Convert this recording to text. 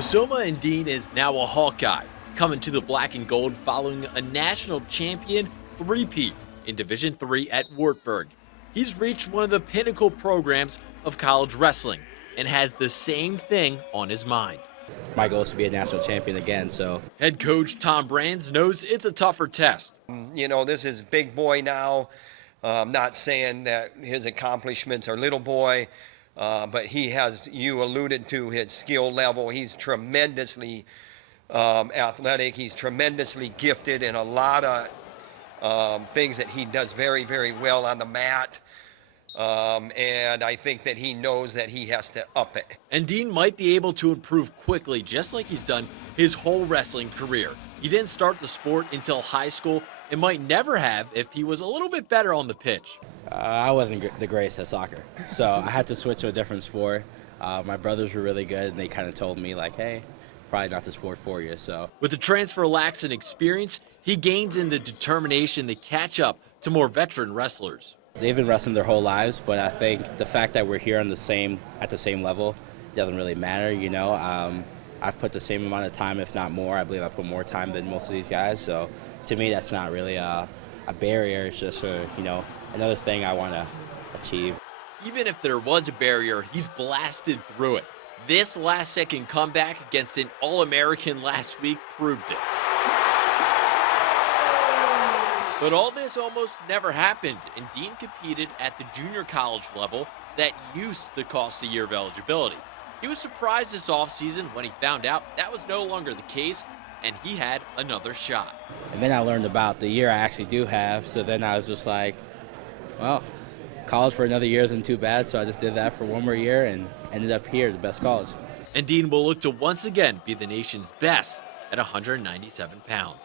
Massoma Endene is now a Hawkeye, coming to the black and gold following a national champion three-peat in Division III at Wartburg. He's reached one of the pinnacle programs of college wrestling and has the same thing on his mind. My goal is to be a national champion again, so. Head coach Tom Brands knows it's a tougher test. You know, this is big boy now. I'm not saying that his accomplishments are little boy, but he has, you alluded to his skill level. He's tremendously athletic. He's tremendously gifted in a lot of things that he does very, very well on the mat. And I think that he knows that he has to up it. And Dean might be able to improve quickly, just like he's done his whole wrestling career. He didn't start the sport until high school and might never have if he was a little bit better on the pitch. I wasn't the greatest at soccer, so I had to switch to a different sport. My brothers were really good, and they kind of told me, like, hey, probably not the sport for you. So with the transfer lacks in experience, he gains in the determination to catch up to more veteran wrestlers. They've been wrestling their whole lives, but I think the fact that we're here at the same level doesn't really matter, you know. I've put the same amount of time, if not more. I believe I put more time than most of these guys, so to me that's not really a barrier. It's just you know, another thing I want to achieve. Even if there was a barrier, he's blasted through it. This last-second comeback against an All-American last week proved it. But all this almost never happened, and Dean competed at the junior college level that used to cost a year of eligibility. He was surprised this offseason when he found out that was no longer the case, and he had another shot. And then I learned about the year I actually do have, so then I was just like, well, college for another year isn't too bad, so I just did that for one more year and ended up here, the best college. And Dean will look to once again be the nation's best at 197 pounds.